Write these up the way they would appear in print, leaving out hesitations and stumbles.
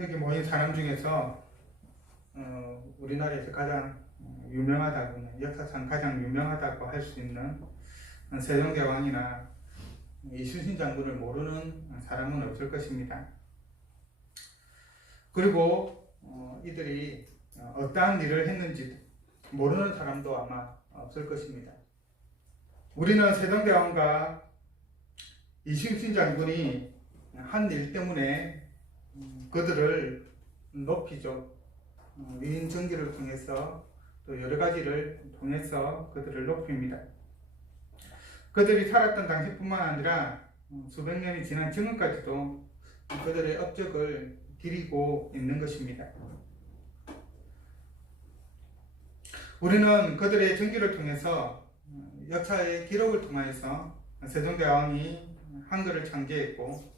여기 모인 사람 중에서 우리나라에서 가장 유명하다고, 역사상 가장 유명하다고 할 수 있는 세종대왕이나 이순신 장군을 모르는 사람은 없을 것입니다. 그리고 이들이 어떠한 일을 했는지 모르는 사람도 아마 없을 것입니다. 우리는 세종대왕과 이순신 장군이 한 일 때문에 그들을 높이죠. 위인 전기를 통해서 또 여러 가지를 통해서 그들을 높입니다. 그들이 살았던 당시뿐만 아니라 수백 년이 지난 지금까지도 그들의 업적을 기리고 있는 것입니다. 우리는 그들의 전기를 통해서 역사의 기록을 통해서 세종대왕이 한글을 창제했고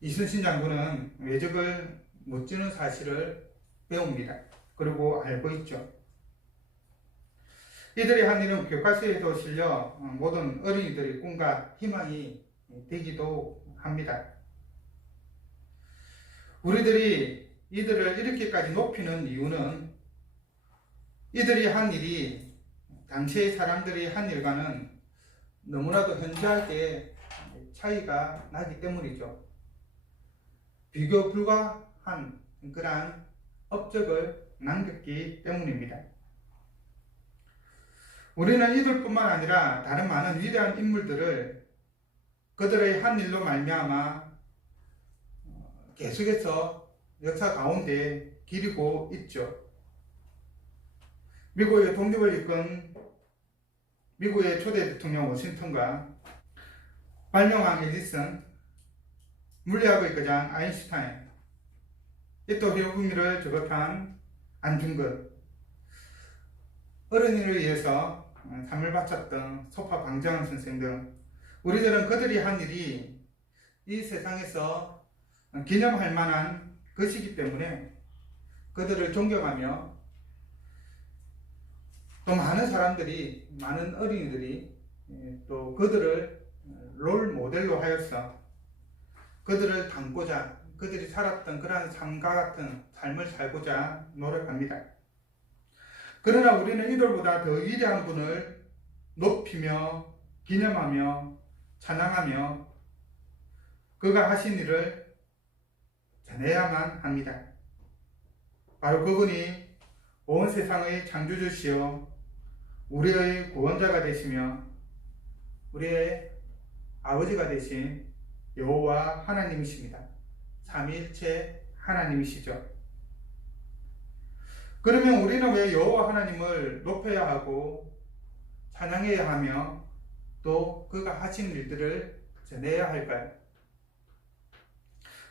이순신 장군은 외적을 못 지는 사실을 배웁니다. 그리고 알고 있죠. 이들이 한 일은 교과서에도 실려 모든 어린이들의 꿈과 희망이 되기도 합니다. 우리들이 이들을 이렇게까지 높이는 이유는 이들이 한 일이 당시의 사람들이 한 일과는 너무나도 현저하게 차이가 나기 때문이죠. 비교 불가한 그러한 업적을 남겼기 때문입니다. 우리는 이들뿐만 아니라 다른 많은 위대한 인물들을 그들의 한 일로 말미암아 계속해서 역사 가운데 기리고 있죠. 미국의 독립을 이끈 미국의 초대 대통령 워싱턴과 발명왕 에디슨, 물리학의 거장 아인슈타인, 또 혁명을 저격한 안중근, 어른이를 위해서 삶을 바쳤던 소파 방정환 선생 등 우리들은 그들이 한 일이 이 세상에서 기념할 만한 것이기 때문에 그들을 존경하며 또 많은 사람들이, 많은 어린이들이 또 그들을 롤 모델로 하여서 그들을 닮고자, 그들이 살았던 그러한 삶과 같은 삶을 살고자 노력합니다. 그러나 우리는 이들보다 더 위대한 분을 높이며 기념하며 찬양하며 그가 하신 일을 전해야만 합니다. 바로 그분이 온 세상의 창조주시요 우리의 구원자가 되시며 우리의 아버지가 되신 여호와 하나님이십니다. 삼위일체 하나님이시죠. 그러면 우리는 왜 여호와 하나님을 높여야 하고 찬양해야 하며 또 그가 하신 일들을 전해야 할까요?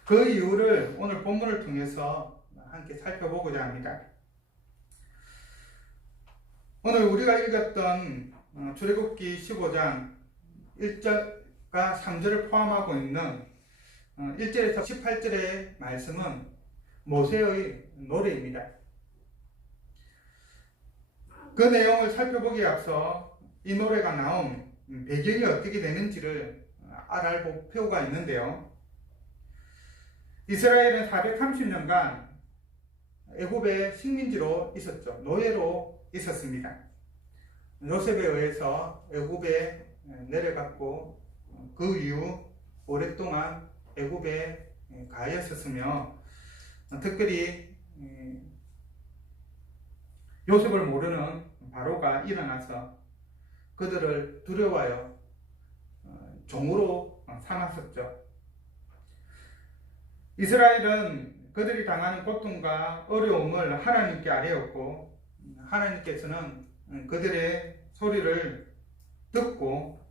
그 이유를 오늘 본문을 통해서 함께 살펴보고자 합니다. 오늘 우리가 읽었던 출애굽기 15장 1절과 3절을 포함하고 있는 1절에서 18절의 말씀은 모세의 노래입니다. 그 내용을 살펴보기에 앞서 이 노래가 나온 배경이 어떻게 되는지를 알아볼 필요가 있는데요. 이스라엘은 430년간 애굽의 식민지로 있었죠. 노예로 있었습니다. 요셉에 의해서 애굽에 내려갔고 그 이후 오랫동안 애굽에 가 있었으며 특별히 요셉을 모르는 바로가 일어나서 그들을 두려워하여 종으로 삼았었죠. 이스라엘은 그들이 당하는 고통과 어려움을 하나님께 아뢰었고 하나님께서는 그들의 소리를 듣고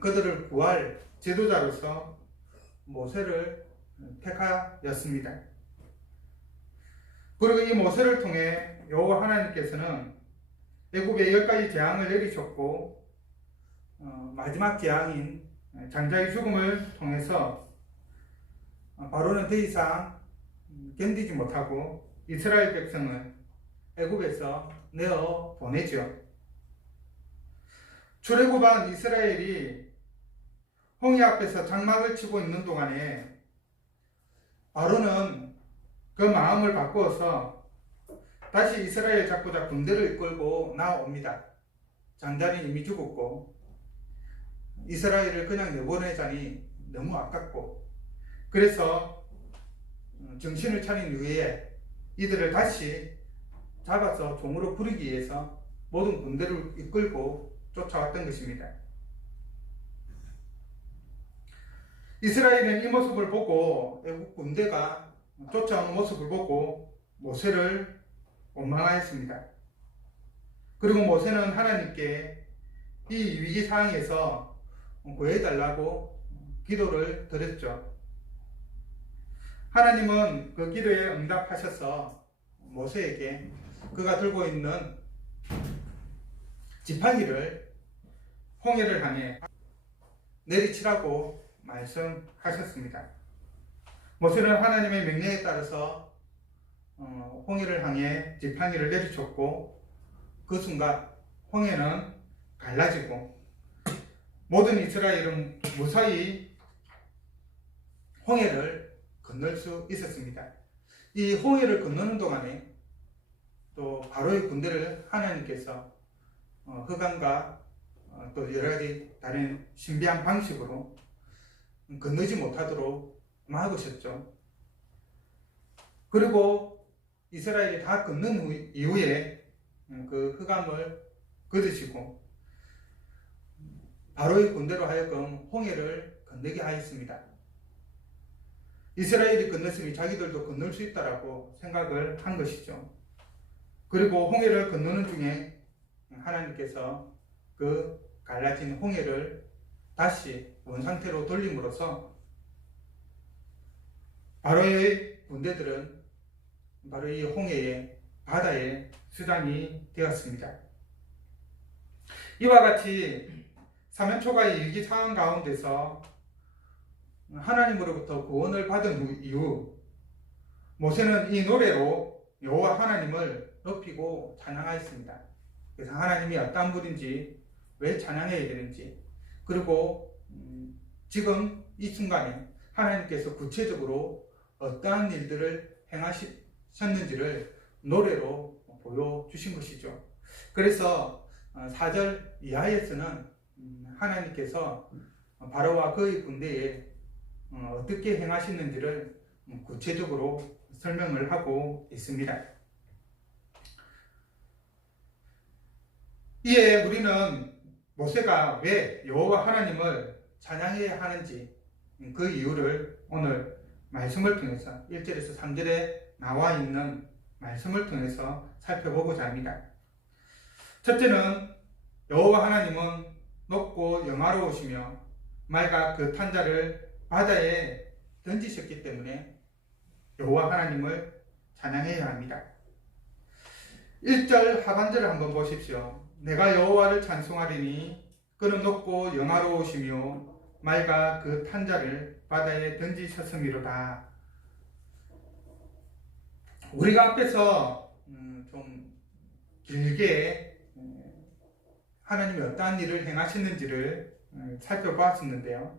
그들을 구할 지도자로서 모세를 택하였습니다. 그리고 이 모세를 통해 여호와 하나님께서는 애굽에 10가지 재앙을 내리셨고 마지막 재앙인 장자의 죽음을 통해서 바로는 더 이상 견디지 못하고 이스라엘 백성을 애굽에서 내어 보내죠. 출애굽한 이스라엘이 홍해 앞에서 장막을 치고 있는 동안에 아론은 그 마음을 바꾸어서 다시 이스라엘 잡고자 군대를 이끌고 나옵니다. 장자는 이미 죽었고 이스라엘을 그냥 내보내자니 너무 아깝고, 그래서 정신을 차린 이후에 이들을 다시 잡아서 종으로 부리기 위해서 모든 군대를 이끌고 쫓아왔던 것입니다. 이스라엘은 이 모습을 보고, 애국 군대가 쫓아오는 모습을 보고 모세를 원망하였습니다. 그리고 모세는 하나님께 이 위기 상황에서 구해달라고 기도를 드렸죠. 하나님은 그 기도에 응답하셔서 모세에게 그가 들고 있는 지팡이를 홍해를 향해 내리치라고 말씀하셨습니다. 모세는 하나님의 명령에 따라서 홍해를 향해 지팡이를 내리쳤고, 그 순간 홍해는 갈라지고 모든 이스라엘은 무사히 홍해를 건널 수 있었습니다. 이 홍해를 건너는 동안에 또 바로의 군대를 하나님께서 흑암과 또 여러 가지 다른 신비한 방식으로 건너지 못하도록 막으셨죠. 그리고 이스라엘이 다 건넌 이후에 그 흑암을 거두시고 바로의 군대로 하여금 홍해를 건너게 하였습니다. 이스라엘이 건넜으니 자기들도 건널 수 있다라고 생각을 한 것이죠. 그리고 홍해를 건너는 중에 하나님께서 그 갈라진 홍해를 다시 원상태로 돌림으로써 바로의 군대들은 바로 이 홍해의 바다의 수장이 되었습니다. 이와 같이 사면초가의 위기 상황 가운데서 하나님으로부터 구원을 받은 이후 모세는 이 노래로 여호와 하나님을 높이고 찬양하였습니다. 그래서 하나님이 어떤 분인지, 왜 찬양해야 되는지, 그리고 지금 이 순간에 하나님께서 구체적으로 어떠한 일들을 행하셨는지를 노래로 보여주신 것이죠. 그래서 4절 이하에서는 하나님께서 바로와 그의 군대에 어떻게 행하셨는지를 구체적으로 설명을 하고 있습니다. 이에 우리는 모세가 왜 여호와 하나님을 찬양해야 하는지 그 이유를 오늘 말씀을 통해서 1절에서 3절에 나와 있는 말씀을 통해서 살펴보고자 합니다. 첫째는 여호와 하나님은 높고 영화로우시며 말과 그 탄자를 바다에 던지셨기 때문에 여호와 하나님을 찬양해야 합니다. 1절 하반절을 한번 보십시오. 내가 여호와를 찬송하리니 그는 높고 영화로우시며 말과 그 탄자를 바다에 던지셨음이로다. 우리가 앞에서 좀 길게 하나님이 어떠한 일을 행하셨는지를 살펴보았었는데요.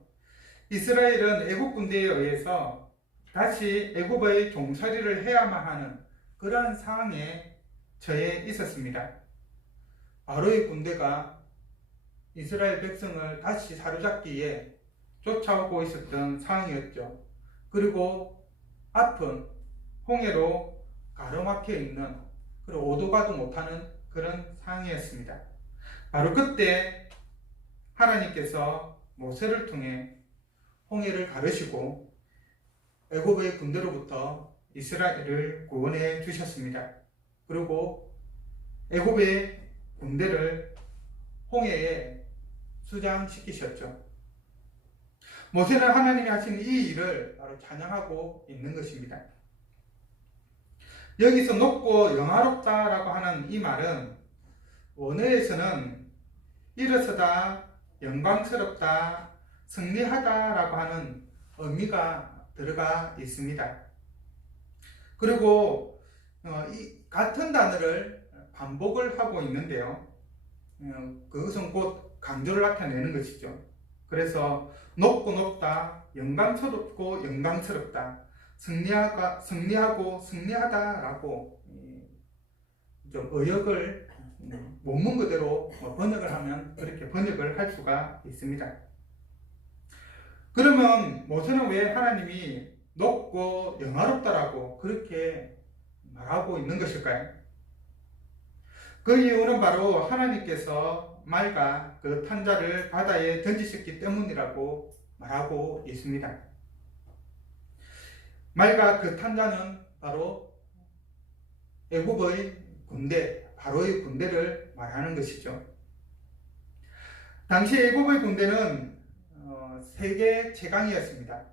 이스라엘은 애국 군대에 의해서 다시 애국의 종살이를 해야만 하는 그러한 상황에 처해 있었습니다. 바로의 군대가 이스라엘 백성을 다시 사로잡기에 쫓아오고 있었던 상황이었죠. 그리고 앞은 홍해로 가로막혀 있는, 그리고 오도 가도 못하는 그런 상황이었습니다. 바로 그때 하나님께서 모세를 통해 홍해를 가르시고 애굽의 군대로부터 이스라엘을 구원해 주셨습니다. 그리고 애굽의 군대를 홍해에 수장시키셨죠. 모세는 하나님이 하신 이 일을 바로 찬양하고 있는 것입니다. 여기서 높고 영화롭다라고 하는 이 말은 원어에서는 일어서다, 영광스럽다, 승리하다라고 하는 의미가 들어가 있습니다. 그리고 이 같은 단어를 반복을 하고 있는데요. 그것은 곧 강조를 나타내는 것이죠. 그래서 높고 높다, 영광스럽고 영광스럽다, 승리하고 승리하다라고 좀 의역을 원문 그대로 번역을 하면 그렇게 번역을 할 수가 있습니다. 그러면 모세는 왜 하나님이 높고 영화롭다라고 그렇게 말하고 있는 것일까요? 그 이유는 바로 하나님께서 말과 그 탄자를 바다에 던지셨기 때문이라고 말하고 있습니다. 말과 그 탄자는 바로 애굽의 군대, 바로의 군대를 말하는 것이죠. 당시 애굽의 군대는 세계 최강이었습니다.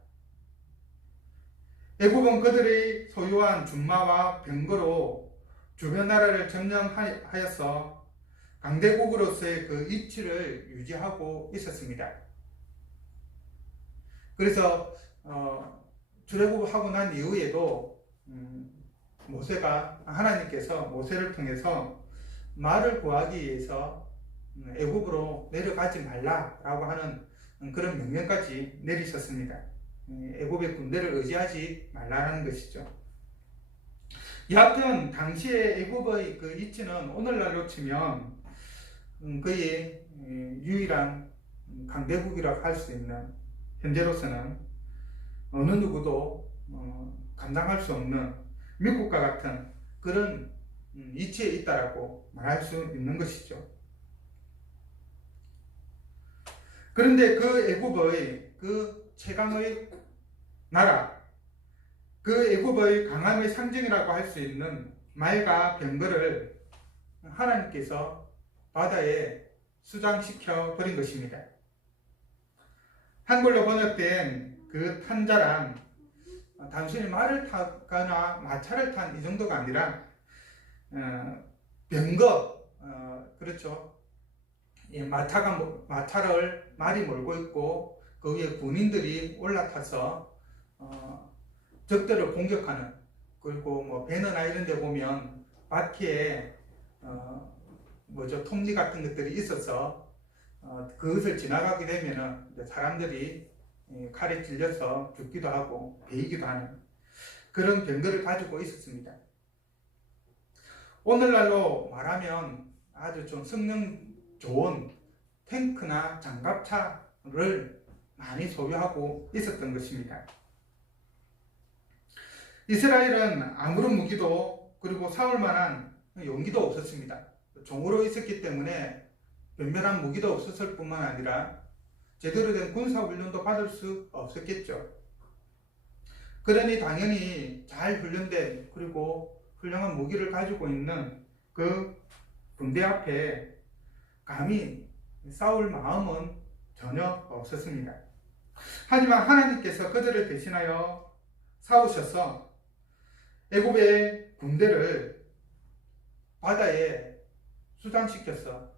애굽은 그들의 소유한 준마와 병거로 주변 나라를 점령하여서 강대국으로서의 그 위치를 유지하고 있었습니다. 그래서 출애굽하고 난 이후에도 하나님께서 모세를 통해서 말을 구하기 위해서 애굽으로 내려가지 말라라고 하는 그런 명령까지 내리셨습니다. 애굽의 군대를 의지하지 말라는 것이죠. 여하튼 당시에 애굽의 그 위치는 오늘날로 치면 거의 유일한 강대국이라고 할 수 있는, 현재로서는 어느 누구도 감당할 수 없는 미국과 같은 그런 위치에 있다라고 말할 수 있는 것이죠. 그런데 그 애굽의 그 최강의 나라, 그 애굽의 강함의 상징이라고 할 수 있는 말과 병거를 하나님께서 바다에 수장시켜 버린 것입니다. 한글로 번역된 그 탄자란 단순히 말을 타거나 마차를 탄 이 정도가 아니라 병거, 그렇죠. 마차를 말이 몰고 있고 그 위에 군인들이 올라타서 적들을 공격하는, 그리고 뭐 배너나 이런 데 보면 바퀴에 톱니 같은 것들이 있어서 그것을 지나가게 되면은 사람들이 칼에 찔려서 죽기도 하고 베이기도 하는 그런 병거를 가지고 있었습니다. 오늘날로 말하면 아주 좀 성능 좋은 탱크나 장갑차를 많이 소유하고 있었던 것입니다. 이스라엘은 아무런 무기도 그리고 싸울 만한 용기도 없었습니다. 종으로 있었기 때문에 변변한 무기도 없었을 뿐만 아니라 제대로 된 군사훈련도 받을 수 없었겠죠. 그러니 당연히 잘 훈련된 그리고 훌륭한 무기를 가지고 있는 그 군대 앞에 감히 싸울 마음은 전혀 없었습니다. 하지만 하나님께서 그들을 대신하여 싸우셔서 애굽의 군대를 바다에 수장시켜서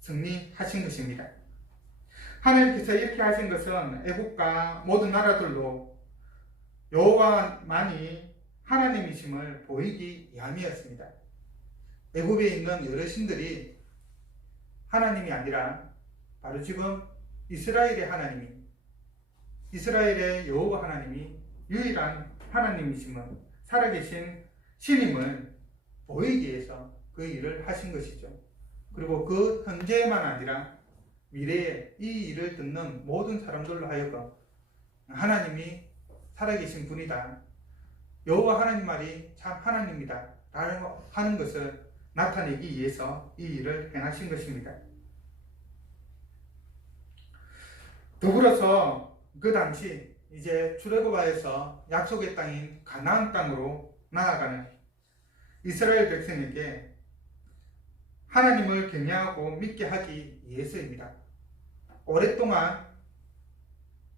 승리하신 것입니다. 하나님께서 이렇게 하신 것은 애굽과 모든 나라들로 여호와만이 하나님이심을 보이기 위함이었습니다. 애굽에 있는 여러 신들이 하나님이 아니라 바로 지금 이스라엘의 하나님이, 이스라엘의 여호와 하나님이 유일한 하나님이심을, 살아계신 신임을 보이기 위해서 그 일을 하신 것이죠. 그리고 그 현재만 아니라 미래에 이 일을 듣는 모든 사람들로 하여금 하나님이 살아계신 분이다, 여호와 하나님 말이 참 하나님이다 라고 하는 것을 나타내기 위해서 이 일을 행하신 것입니다. 더불어서 그 당시 이제 출애굽하여서 약속의 땅인 가나안 땅으로 나아가는 이스라엘 백성에게 하나님을 경외하고 믿게 하기 위해서입니다. 오랫동안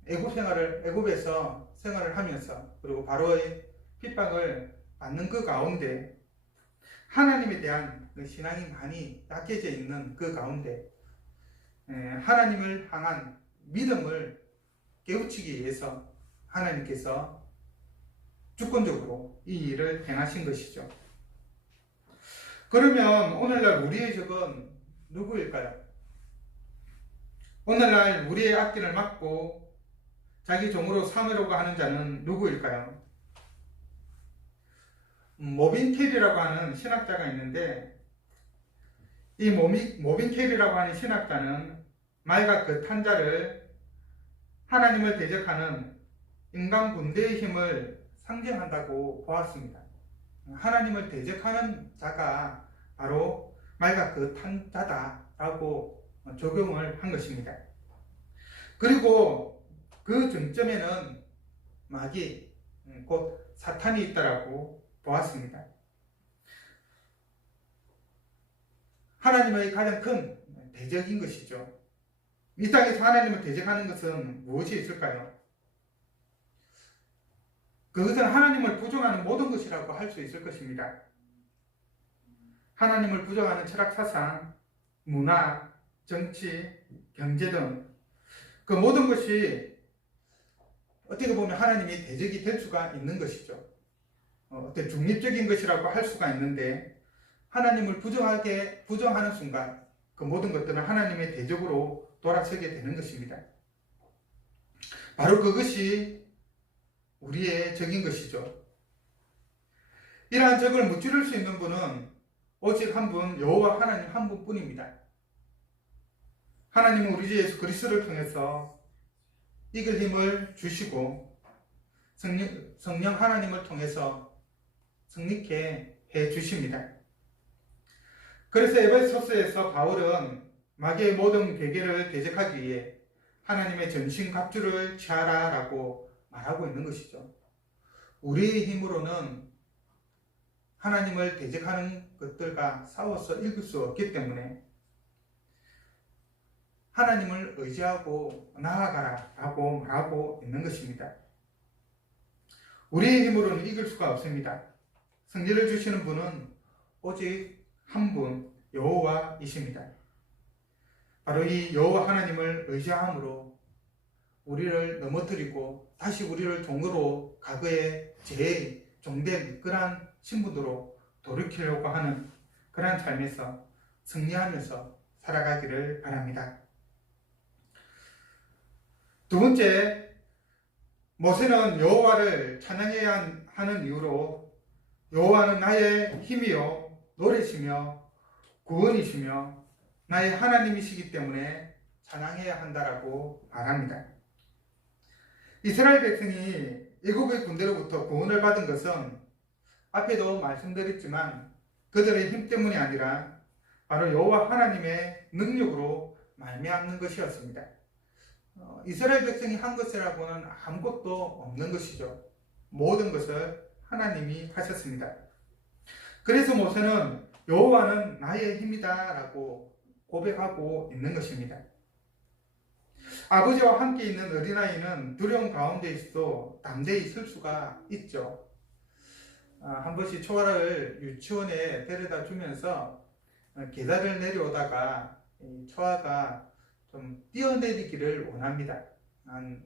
애굽에서 생활을 하면서 그리고 바로의 핍박을 받는 그 가운데 하나님에 대한 신앙이 많이 약해져 있는 그 가운데 하나님을 향한 믿음을 깨우치기 위해서 하나님께서 주권적으로 이 일을 행하신 것이죠. 그러면 오늘날 우리의 적은 누구일까요? 오늘날 우리의 앞길을 막고 자기 종으로 삼으려고 하는 자는 누구일까요? 모빈 캐리라고 하는 신학자가 있는데, 이 모빈 캐리라고 하는 신학자는 말과 그 탄자를 하나님을 대적하는 인간 군대의 힘을 상징한다고 보았습니다. 하나님을 대적하는 자가 바로 말과 그 탄자다라고 적용을 한 것입니다. 그리고 그 중점에는 마귀, 곧 사탄이 있다라고 보았습니다. 하나님의 가장 큰 대적인 것이죠. 이 땅에서 하나님을 대적하는 것은 무엇이 있을까요? 그것은 하나님을 부정하는 모든 것이라고 할 수 있을 것입니다. 하나님을 부정하는 철학 사상, 문화, 정치, 경제 등 그 모든 것이 어떻게 보면 하나님이 대적이 될 수가 있는 것이죠. 어떤 중립적인 것이라고 할 수가 있는데, 하나님을 부정하는 순간 그 모든 것들은 하나님의 대적으로 돌아서게 되는 것입니다. 바로 그것이 우리의 적인 것이죠. 이러한 적을 무찌를 수 있는 분은 오직 한 분, 여호와 하나님 한 분뿐입니다. 하나님은 우리 주 예수 그리스도를 통해서 이길 힘을 주시고 성령 하나님을 통해서 승리케 해 주십니다. 그래서 에베소서에서 바울은 마귀의 모든 계계를 대적하기 위해 하나님의 전신갑주를 취하라 라고 말하고 있는 것이죠. 우리의 힘으로는 하나님을 대적하는 것들과 싸워서 이길 수 없기 때문에 하나님을 의지하고 나아가라 라고 말하고 있는 것입니다. 우리의 힘으로는 이길 수가 없습니다. 승리를 주시는 분은 오직 한 분, 여호와이십니다. 바로 이 여호와 하나님을 의지함으로 우리를 넘어뜨리고 다시 우리를 종으로 과거의 죄의 종된 미끈한 신분으로 돌이키려고 하는 그러한 삶에서 승리하면서 살아가기를 바랍니다. 두 번째, 모세는 여호와를 찬양해야 하는 이유로 여호와는 나의 힘이요 노래시며 구원이시며 나의 하나님이시기 때문에 찬양해야 한다라고 말합니다. 이스라엘 백성이 애굽의 군대로부터 구원을 받은 것은 앞에도 말씀드렸지만 그들의 힘 때문이 아니라 바로 여호와 하나님의 능력으로 말미암는 것이었습니다. 이스라엘 백성이 한 것이라고는 아무것도 없는 것이죠. 모든 것을 하나님이 하셨습니다. 그래서 모세는 여호와는 나의 힘이다 라고 고백하고 있는 것입니다. 아버지와 함께 있는 어린아이는 두려움 가운데 있어도 담대히 있을 수가 있죠. 한 번씩 초아를 유치원에 데려다 주면서 계단을 내려오다가 초아가 좀 뛰어내리기를 원합니다. 한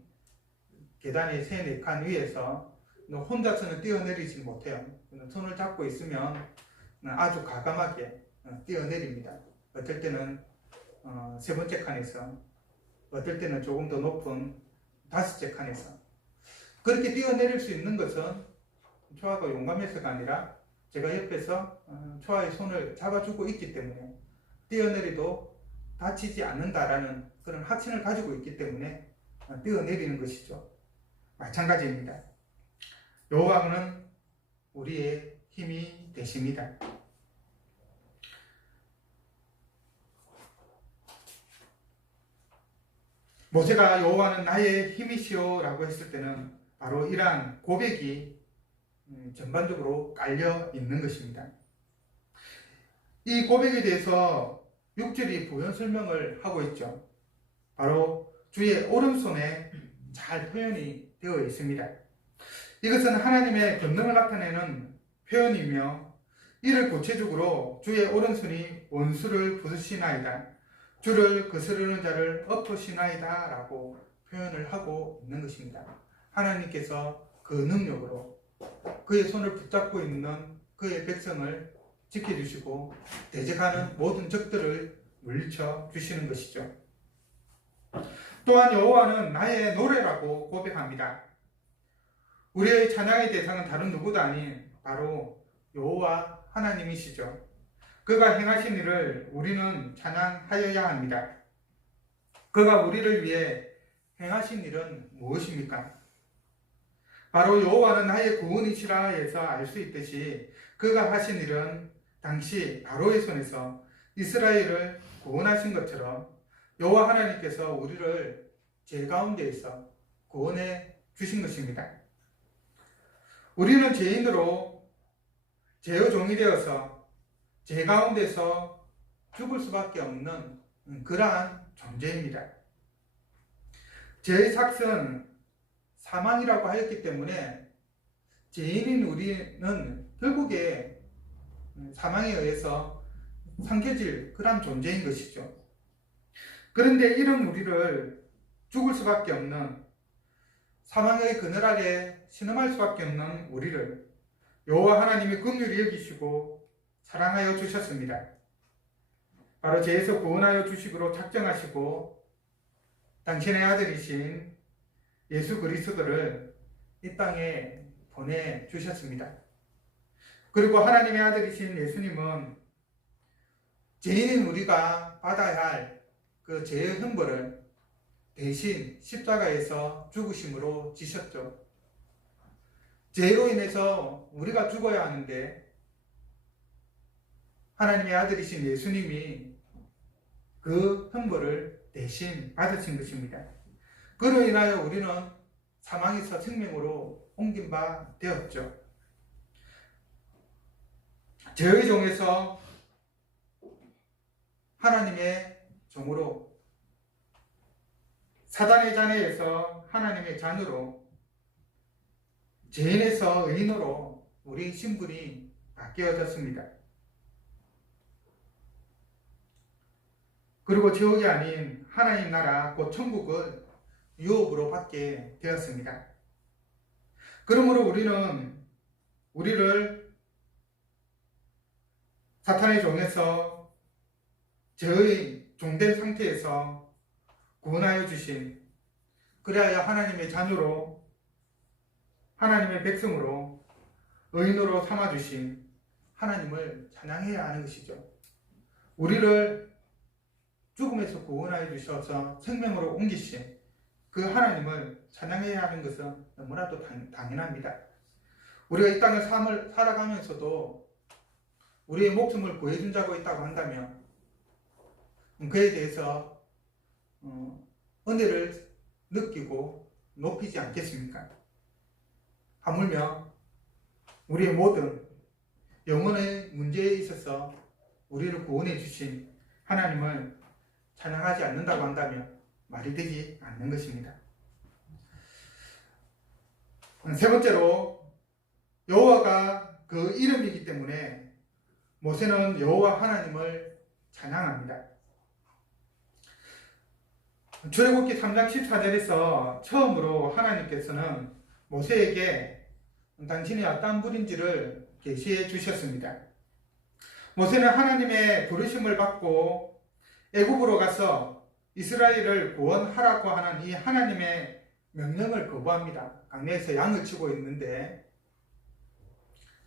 계단의 3-4칸 위에서 혼자서는 뛰어내리지 못해요. 손을 잡고 있으면 아주 과감하게 뛰어내립니다. 어떨 때는 3번째 칸에서, 어떨 때는 조금 더 높은 5째 칸에서. 그렇게 뛰어내릴 수 있는 것은 초아가 용감해서가 아니라 제가 옆에서 초아의 손을 잡아주고 있기 때문에, 뛰어내리도 다치지 않는다라는 그런 확신을 가지고 있기 때문에 뛰어내리는 것이죠. 마찬가지입니다. 여호와는 우리의 힘이 되십니다. 모세가 여호와는 나의 힘이시오 라고 했을 때는 바로 이러한 고백이 전반적으로 깔려 있는 것입니다. 이 고백에 대해서 6절이 부연 설명을 하고 있죠. 바로 주의 오른손에 잘 표현이 되어 있습니다. 이것은 하나님의 권능을 나타내는 표현이며, 이를 구체적으로 주의 오른손이 원수를 부수시나이다, 주를 거스르는 자를 엎으시나이다 라고 표현을 하고 있는 것입니다. 하나님께서 그 능력으로 그의 손을 붙잡고 있는 그의 백성을 지켜주시고 대적하는 모든 적들을 물리쳐 주시는 것이죠. 또한 여호와는 나의 노래라고 고백합니다. 우리의 찬양의 대상은 다른 누구도 아닌 바로 여호와 하나님이시죠. 그가 행하신 일을 우리는 찬양하여야 합니다. 그가 우리를 위해 행하신 일은 무엇입니까? 바로 여호와는 나의 구원이시라 해서 알 수 있듯이 그가 하신 일은 당시 바로의 손에서 이스라엘을 구원하신 것처럼 여호와 하나님께서 우리를 죄 가운데에서 구원해 주신 것입니다. 우리는 죄인으로 죄의 종이 되어서 죄 가운데서 죽을 수밖에 없는 그러한 존재입니다. 죄의 삭은 사망이라고 하였기 때문에 죄인인 우리는 결국에 사망에 의해서 삼켜질 그런 존재인 것이죠. 그런데 이런 우리를 죽을 수밖에 없는 사망의 그늘 아래 신음할 수밖에 없는 우리를 여호와 하나님이 긍휼히 여기시고 사랑하여 주셨습니다. 바로 죄에서 구원하여 주시기로 작정하시고 당신의 아들이신 예수 그리스도를 이 땅에 보내주셨습니다. 그리고 하나님의 아들이신 예수님은 죄인인 우리가 받아야 할 그 죄의 형벌을 대신 십자가에서 죽으심으로 지셨죠. 죄로 인해서 우리가 죽어야 하는데 하나님의 아들이신 예수님이 그 형벌을 대신 받으신 것입니다. 그로 인하여 우리는 사망에서 생명으로 옮긴 바 되었죠. 죄의 종에서 하나님의 종으로, 사단의 자녀에서 하나님의 자녀로, 죄인에서 의인으로 우리 신분이 바뀌어졌습니다. 그리고 지옥이 아닌 하나님 나라 곧 천국을 유업으로 받게 되었습니다. 그러므로 우리를 사탄의 종에서 죄의 종된 상태에서 구원하여 주신, 그래야 하나님의 자녀로, 하나님의 백성으로, 의인으로 삼아주신 하나님을 찬양해야 하는 것이죠. 우리를 죽음에서 구원하여 주셔서 생명으로 옮기신 그 하나님을 찬양해야 하는 것은 너무나도 당연합니다. 우리가 이 땅의 삶을 살아가면서도 우리의 목숨을 구해준 자가 있다고 한다면 그에 대해서 은혜를 느끼고 높이지 않겠습니까? 하물며 우리의 모든 영혼의 문제에 있어서 우리를 구원해 주신 하나님을 찬양하지 않는다고 한다면 말이 되지 않는 것입니다. 세 번째로, 여호와가 그 이름이기 때문에 모세는 여호와 하나님을 찬양합니다. 출애굽기 3장 14절에서 처음으로 하나님께서는 모세에게 당신이 어떤 분인지를 계시해 주셨습니다. 모세는 하나님의 부르심을 받고 애굽으로 가서 이스라엘을 구원하라고 하는 이 하나님의 명령을 거부합니다. 강내에서 양을 치고 있는데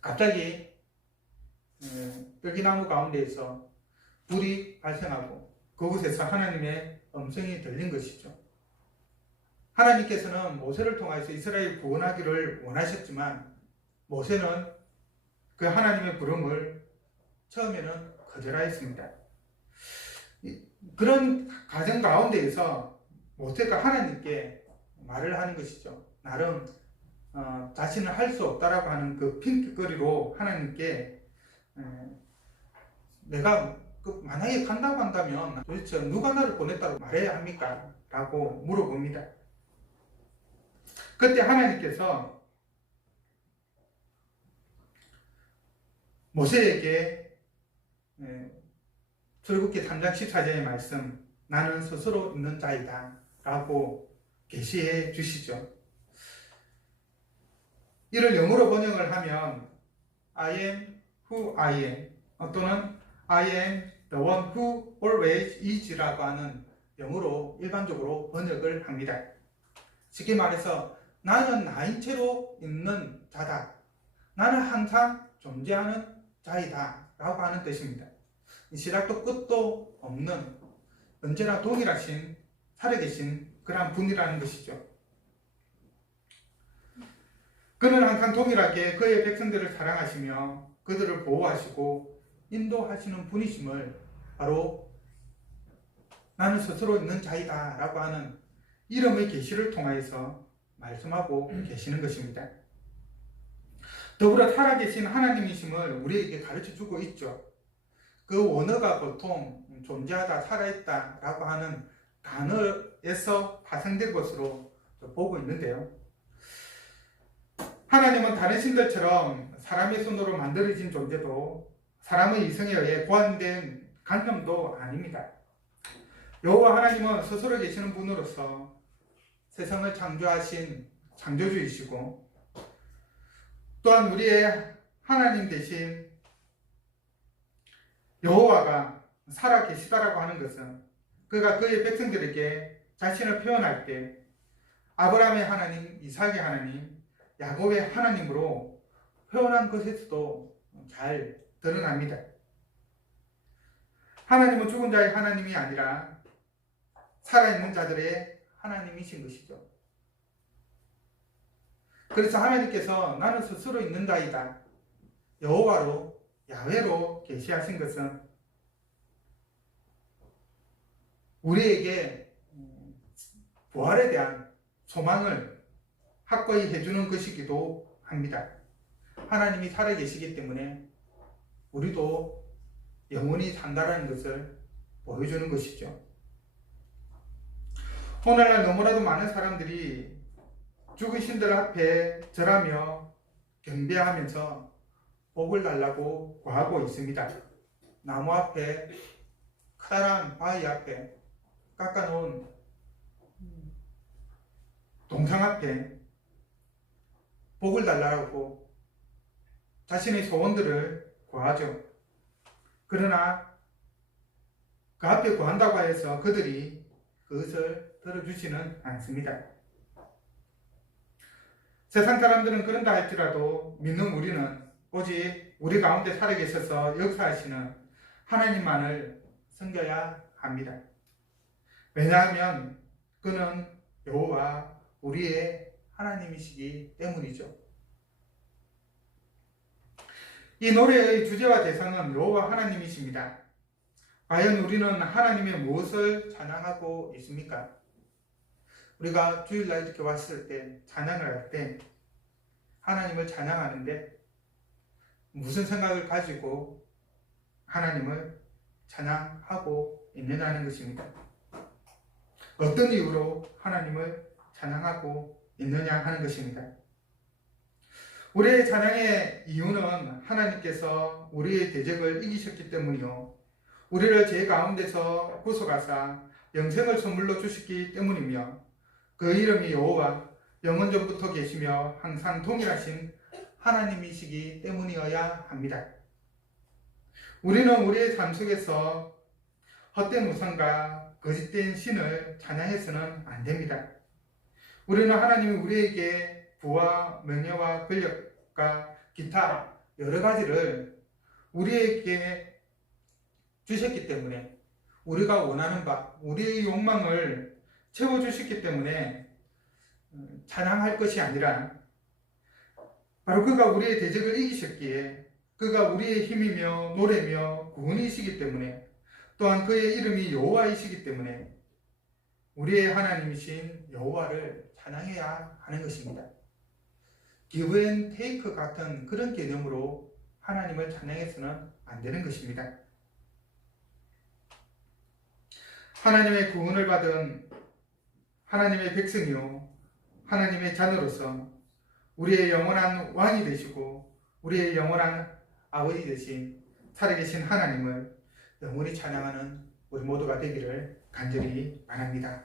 갑자기 떨기나무 가운데에서 불이 발생하고 그곳에서 하나님의 음성이 들린 것이죠. 하나님께서는 모세를 통해서 이스라엘 구원하기를 원하셨지만 모세는 그 하나님의 부름을 처음에는 거절하였습니다. 그런 과정 가운데에서 모세가 하나님께 말을 하는 것이죠. 나름 자신을 할 수 없다라고 하는 그 핑계거리로 하나님께 내가 만약에 간다고 한다면 도대체 누가 나를 보냈다고 말해야 합니까? 라고 물어봅니다. 그때 하나님께서 모세에게 출애굽기 3장 14절의 말씀, 나는 스스로 있는 자이다 라고 계시해 주시죠. 이를 영어로 번역을 하면 I am who I am 또는 I am the one who always is 라고 하는 영어로 일반적으로 번역을 합니다. 쉽게 말해서 나는 나인 채로 있는 자다. 나는 항상 존재하는 자이다 라고 하는 뜻입니다. 시작도 끝도 없는 언제나 동일하신 살아계신 그러한 분이라는 것이죠. 그는 항상 동일하게 그의 백성들을 사랑하시며 그들을 보호하시고 인도하시는 분이심을 바로 나는 스스로 있는 자이다 라고 하는 이름의 계시를 통하여서 말씀하고 계시는 것입니다. 더불어 살아계신 하나님이심을 우리에게 가르쳐주고 있죠. 그 원어가 보통 존재하다, 살아있다 라고 하는 단어에서 파생된 것으로 보고 있는데요. 하나님은 다른 신들처럼 사람의 손으로 만들어진 존재도 사람의 이성에 의해 고안된 관념도 아닙니다. 여호와 하나님은 스스로 계시는 분으로서 세상을 창조하신 창조주이시고 또한 우리의 하나님 대신 여호와가 살아 계시다라고 하는 것은 그가 그의 백성들에게 자신을 표현할 때 아브라함의 하나님, 이삭의 하나님, 야곱의 하나님으로 표현한 것에서도 잘 드러납니다. 하나님은 죽은 자의 하나님이 아니라 살아있는 자들의 하나님이신 것이죠. 그래서 하나님께서 나는 스스로 있는 자이다, 여호와로, 야훼로 계시하신 것은 우리에게 부활에 대한 소망을 확고히 해주는 것이기도 합니다. 하나님이 살아계시기 때문에 우리도 영원히 산다라는 것을 보여주는 것이죠. 오늘날 너무나도 많은 사람들이 죽은 신들 앞에 절하며 경배하면서 복을 달라고 구하고 있습니다. 나무 앞에, 커다란 바위 앞에 깎아놓은 동상 앞에 복을 달라고 자신의 소원들을 구하죠. 그러나 그 앞에 구한다고 해서 그들이 그것을 들어주지는 않습니다. 세상 사람들은 그런다 할지라도 믿는 우리는 오직 우리 가운데 살아계셔서 역사하시는 하나님만을 섬겨야 합니다. 왜냐하면 그는 여호와 우리의 하나님이시기 때문이죠. 이 노래의 주제와 대상은 여호와 하나님이십니다. 과연 우리는 하나님의 무엇을 찬양하고 있습니까? 우리가 주일날 이렇게 왔을 때, 찬양을 할 때 하나님을 찬양하는데 무슨 생각을 가지고 하나님을 찬양하고 있느냐는 것입니다. 어떤 이유로 하나님을 찬양하고 있느냐 하는 것입니다. 우리의 찬양의 이유는 하나님께서 우리의 대적을 이기셨기 때문이요, 우리를 죄 가운데서 구속하사 영생을 선물로 주셨기 때문이며, 그 이름이 여호와 영원전부터 계시며 항상 동일하신 하나님이시기 때문이어야 합니다. 우리는 우리의 삶 속에서 헛된 우상과 거짓된 신을 찬양해서는 안 됩니다. 우리는 하나님이 우리에게 부와 명예와 권력과 기타 여러 가지를 우리에게 주셨기 때문에, 우리가 원하는 바, 우리의 욕망을 채워주셨기 때문에 찬양할 것이 아니라 바로 그가 우리의 대적을 이기셨기에 그가 우리의 힘이며 노래며 구원이시기 때문에, 또한 그의 이름이 여호와이시기 때문에 우리의 하나님이신 여호와를 찬양해야 하는 것입니다. give and take 같은 그런 개념으로 하나님을 찬양해서는 안 되는 것입니다. 하나님의 구원을 받은 하나님의 백성이요, 하나님의 자녀로서 우리의 영원한 왕이 되시고 우리의 영원한 아버지 되신 살아계신 하나님을 영원히 찬양하는 우리 모두가 되기를 간절히 바랍니다.